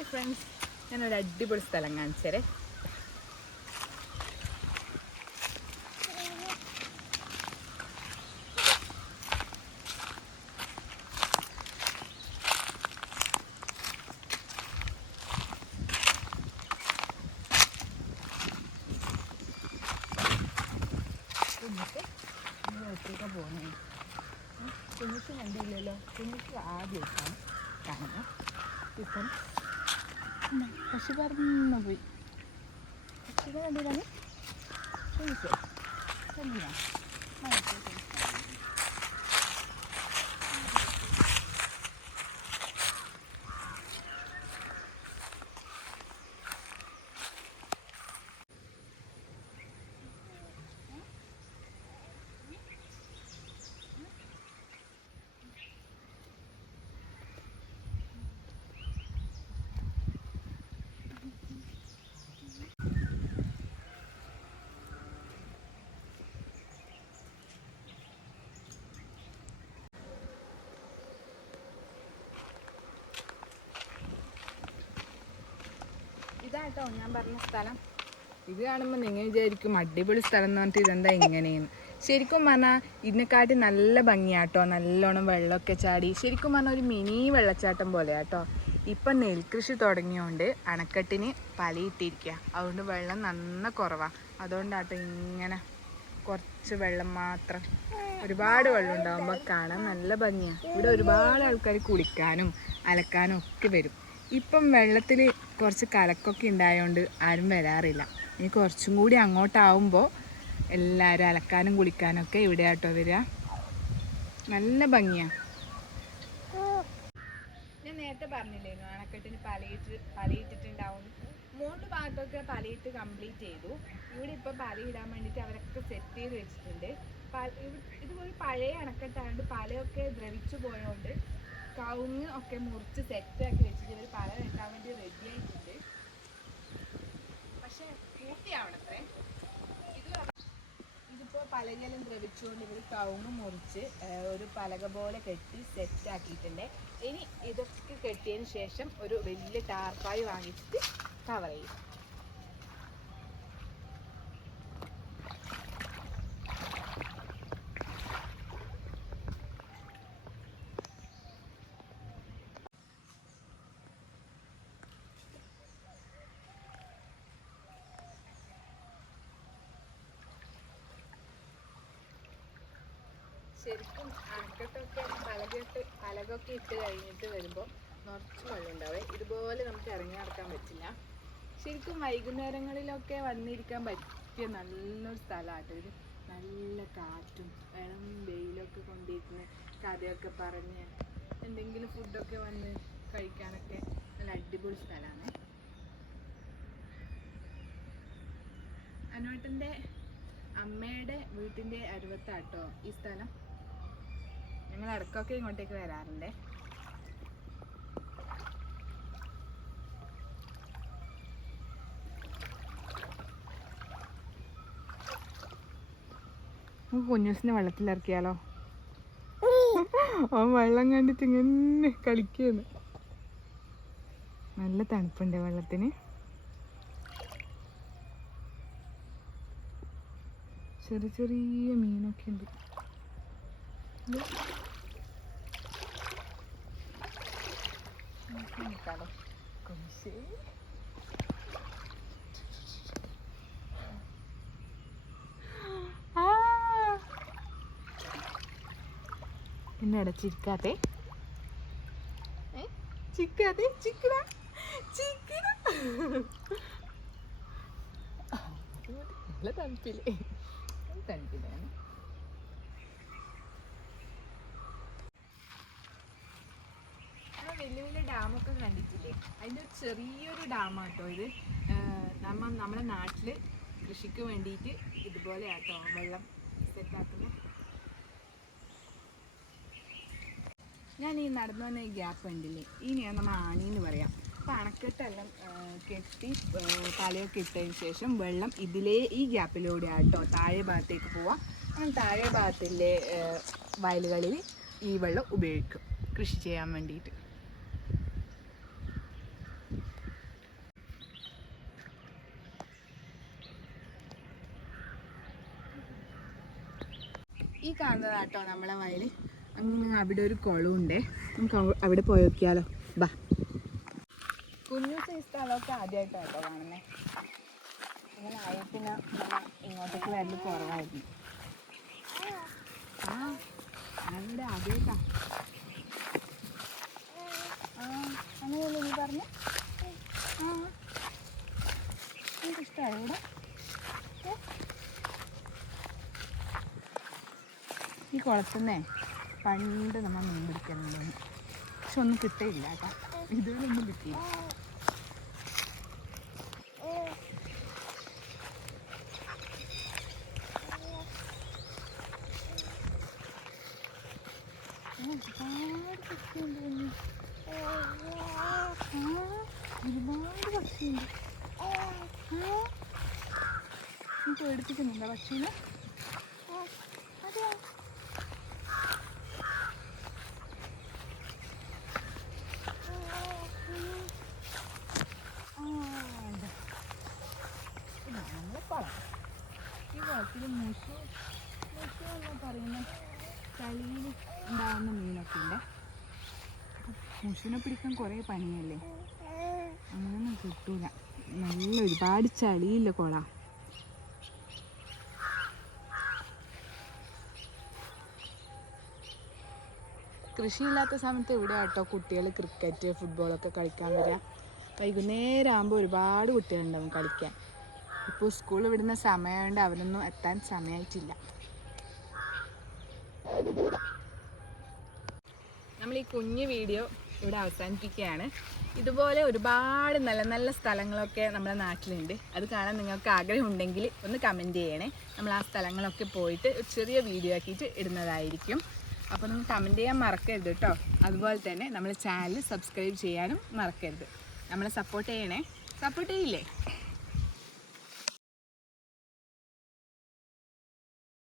Hi friends ഞാനൊരു അടിപൊളി സ്ഥലം കാണിച്ചേരെ. ഒറ്റയ്ക്ക് പോകുന്നേ കുഞ്ഞിക്ക് കണ്ടില്ലല്ലോ കുഞ്ഞിക്ക് ആദ്യമായിട്ടാണ് കാണുന്നത്. ഇപ്പം പക്ഷി പറന്നു പോയി. പശുവിനെ കണ്ടില്ലാന്ന് ചോദിച്ചോ കണ്ടില്ല ഇതാട്ടോ ഞാൻ പറഞ്ഞ സ്ഥലം. ഇത് കാണുമ്പോൾ നിങ്ങൾ വിചാരിക്കും അടിപൊളി സ്ഥലം എന്ന് പറഞ്ഞിട്ട് ഇതെന്താ ഇങ്ങനെയെന്ന്. ശരിക്കും പറഞ്ഞാൽ ഇതിനെക്കാട്ടി നല്ല ഭംഗിയാട്ടോ നല്ലോണം വെള്ളമൊക്കെ ചാടി. ശരിക്കും പറഞ്ഞാൽ ഒരു മിനി വെള്ളച്ചാട്ടം പോലെ പോലെയാട്ടോ. ഇപ്പം നെൽകൃഷി തുടങ്ങിയോണ്ട് അണക്കെട്ടിന് പലയിട്ടിരിക്കുക അതുകൊണ്ട് വെള്ളം നന്ന കുറവാണ് അതുകൊണ്ടാട്ടോ ഇങ്ങനെ കുറച്ച് വെള്ളം മാത്രം. ഒരുപാട് വെള്ളം ഉണ്ടാകുമ്പോൾ കാണാൻ നല്ല ഭംഗിയാണ് ഇവിടെ ഒരുപാട് ആൾക്കാർ കുളിക്കാനും അലക്കാനും ഒക്കെ വരും. ഇപ്പം വെള്ളത്തിൽ കുറച്ച് കലക്കൊക്കെ ഉണ്ടായതുകൊണ്ട് ആരും വരാറില്ല. ഇനി കുറച്ചും കൂടി അങ്ങോട്ടാവുമ്പോൾ എല്ലാവരും അലക്കാനും കുളിക്കാനും ഒക്കെ ഇവിടെ ആട്ടോ വരിക നല്ല ഭംഗിയാണ് ഞാൻ നേരത്തെ പറഞ്ഞില്ലായിരുന്നു അണക്കെട്ടിന് പലയിട്ട് പലയിട്ടിട്ടുണ്ടാവും. മൂന്ന് ഭാഗത്തൊക്കെ പലയിട്ട് കംപ്ലീറ്റ് ചെയ്തു. ഇവിടെ ഇപ്പോൾ പലയിടാൻ വേണ്ടിയിട്ട് അവരൊക്കെ സെറ്റ് ചെയ്ത് വെച്ചിട്ടുണ്ട്. ഇതുപോലെ പഴയ അണക്കെട്ടായതുകൊണ്ട് പലയൊക്കെ ദ്രവിച്ചു പോയതുകൊണ്ട് കവുങ്ങ് ഒക്കെ മുറിച്ച് സെറ്റാക്കി വെച്ചിട്ട് ഇവർ പല വെക്കാൻ വേണ്ടി റെഡി ആയിട്ടുണ്ട് പക്ഷെ പൂർത്തിയാവണത്രേ ഇത് പലകയെല്ലാം ദ്രവിച്ചുകൊണ്ട് ഇവർ കവുങ്ങ് മുറിച്ച് ഒരു പലക പോലെ കെട്ടി സെറ്റ് ആക്കിയിട്ടുണ്ട്. ഇനി ഇതൊക്കെ കെട്ടിയതിന് ശേഷം ഒരു വലിയ ടാർപ്പായി വാങ്ങിച്ചിട്ട് കവർ ചെയ്യും. ശരിക്കും അണക്കെട്ടൊക്കെ പലകട്ട് പലകൊക്കെ ഇട്ട് കഴിഞ്ഞിട്ട് വരുമ്പോൾ നിറച്ച് വെള്ളം ഉണ്ടാവേ ഇതുപോലെ നമുക്ക് ഇറങ്ങി നടക്കാൻ പറ്റില്ല. ശരിക്കും വൈകുന്നേരങ്ങളിലൊക്കെ വന്നിരിക്കാൻ പറ്റിയ നല്ലൊരു സ്ഥലമാട്ടോ. ഇത് നല്ല കാറ്റും വേണം വെയിലൊക്കെ കൊണ്ടിരുന്ന് കഥയൊക്കെ പറഞ്ഞ് എന്തെങ്കിലും ഫുഡൊക്കെ വന്ന് കഴിക്കാനൊക്കെ നല്ല അടിപൊളി സ്ഥലമാണ്. അനുവേട്ടന്റെ അമ്മയുടെ വീട്ടിന്റെ അരുവത്താട്ടോ ഈ സ്ഥലം? ഞങ്ങൾ ഇടയ്ക്കൊക്കെ ഇങ്ങോട്ടേക്ക് വരാറുണ്ട്. നമുക്ക് കുഞ്ഞൂസിനെ വെള്ളത്തിലിറക്കിയാലോ ആ വെള്ളം കണ്ടിട്ട് ഇങ്ങനെ കളിക്കുന്നു നല്ല തണുപ്പുണ്ട് വെള്ളത്തിന്. ചെറിയ ചെറിയ മീനൊക്കെ ഉണ്ട്. ചിരിക്കാതെ കുരിശ്. ആ. എന്നടാ ചിരിക്കാത്തെ ഏ? ചിക്കാതെ ചിക്കട ചിക്കട നല്ല തണുപ്പില്ലേ തണുപ്പില്ലാണ് നമ്മൾ വലിയ വലിയ ഡാമൊക്കെ കണ്ടിട്ടില്ലേ? അതിന്റെ ചെറിയൊരു കേട്ടോ ഇത്. നമ്മ നമ്മുടെ നാട്ടിൽ കൃഷിക്ക് വേണ്ടിയിട്ട് ഇതുപോലെ ആട്ടോ വെള്ളം സെറ്റാക്കുന്നത് ഞാൻ ഈ നടന്നു വന്ന ഈ ഗ്യാപ്പ് ഉണ്ടല്ലേ ഇനിയാണ് നമ്മൾ ആണി എന്ന് പറയാം. അപ്പോൾ അണക്കെട്ടെല്ലാം കെട്ടി തലയൊക്കെ ഇട്ടതിന് ശേഷം വെള്ളം ഇതിലേ ഈ ഗ്യാപ്പിലൂടെ ആട്ടോ താഴെ ഭാഗത്തേക്ക് പോവാം. അങ്ങനെ താഴെ ഭാഗത്തിലെ വയലുകളിൽ ഈ വെള്ളം ഉപയോഗിക്കും കൃഷി ചെയ്യാൻ വേണ്ടിയിട്ട്. ഈ കാണുന്നതാട്ടോ നമ്മളെ വയൽ അങ്ങനെ അവിടെ ഒരു കുളമുണ്ട്. നമുക്ക് അവിടെ പോയി നോക്കിയാലോ. ബാ. കുഞ്ഞു സൈസ് സ്ഥലമൊക്കെ ആദ്യമായിട്ടാട്ടോ കാണുന്നേ. അങ്ങനെ ആയി ഇങ്ങോട്ടേക്ക് വരൽ കുറവായിരുന്നു. ആ അവിടെ ആദ്യമായിട്ടാ അങ്ങനെയല്ലേ നീ പറഞ്ഞു? ആ. എനിക്ക് ഇഷ്ടമായി ഇവിടെ? ഈ കുളത്തുനിന്നേ പണ്ട് നമ്മൾ മീൻ പിടിക്കലുണ്ടെന്ന് പക്ഷെ ഒന്നും കിട്ടിയില്ല കേട്ടോ. ഇതുവരെയൊന്നും കിട്ടിയില്ല. ഒരുപാട് പക്ഷിയുണ്ട് ഒരുപാട് പക്ഷിയുണ്ട്. പേടിപ്പിക്കുന്നുണ്ടോ പക്ഷീനെ അതെയോ ആ, ഇതാ. ഇതാണ് നമ്മളെ കുളം ഈ കുളത്തിൽ മുഷു മുഷു എന്ന് പറയുന്ന ചളിയിൽ ഉണ്ടാകുന്ന മീനൊക്കെ ഉണ്ട് മുഷിനെ പിടിക്കാൻ കുറേ പണിയല്ലേ? അങ്ങനൊന്നും കിട്ടൂല. നല്ല ഒരുപാട് ചളിയില്ല കൊള? കൃഷിയില്ലാത്ത സമയത്ത് ഇവിടെ ആട്ടോ കുട്ടികൾ ക്രിക്കറ്റ് ഫുട്ബോളൊക്കെ കളിക്കാൻ വരിക. വൈകുന്നേരം ആകുമ്പോൾ ഒരുപാട് കുട്ടികളുണ്ടാവും കളിക്കാൻ. ഇപ്പോൾ സ്കൂൾ വിടുന്ന സമയമായതുകൊണ്ട് അവരൊന്നും എത്താൻ സമയമായിട്ടില്ല നമ്മൾ ഈ കുഞ്ഞു വീഡിയോ ഇവിടെ അവസാനിപ്പിക്കുകയാണ്. ഇതുപോലെ ഒരുപാട് നല്ല നല്ല സ്ഥലങ്ങളൊക്കെ നമ്മുടെ നാട്ടിലുണ്ട്. അത് കാണാൻ നിങ്ങൾക്ക് ആഗ്രഹമുണ്ടെങ്കിൽ ഒന്ന് കമന്റ് ചെയ്യണേ. നമ്മൾ ആ സ്ഥലങ്ങളൊക്കെ പോയിട്ട് ഒരു ചെറിയ വീഡിയോ ആക്കിയിട്ട് ഇടുന്നതായിരിക്കും. അപ്പോൾ നിങ്ങൾ കമന്റ് ചെയ്യാൻ മറക്കരുത് കേട്ടോ. അതുപോലെ തന്നെ നമ്മൾ ചാനൽ സബ്സ്ക്രൈബ് ചെയ്യാനും മറക്കരുത്. നമ്മളെ സപ്പോർട്ട് ചെയ്യണേ. സപ്പോർട്ട് ചെയ്യില്ലേ?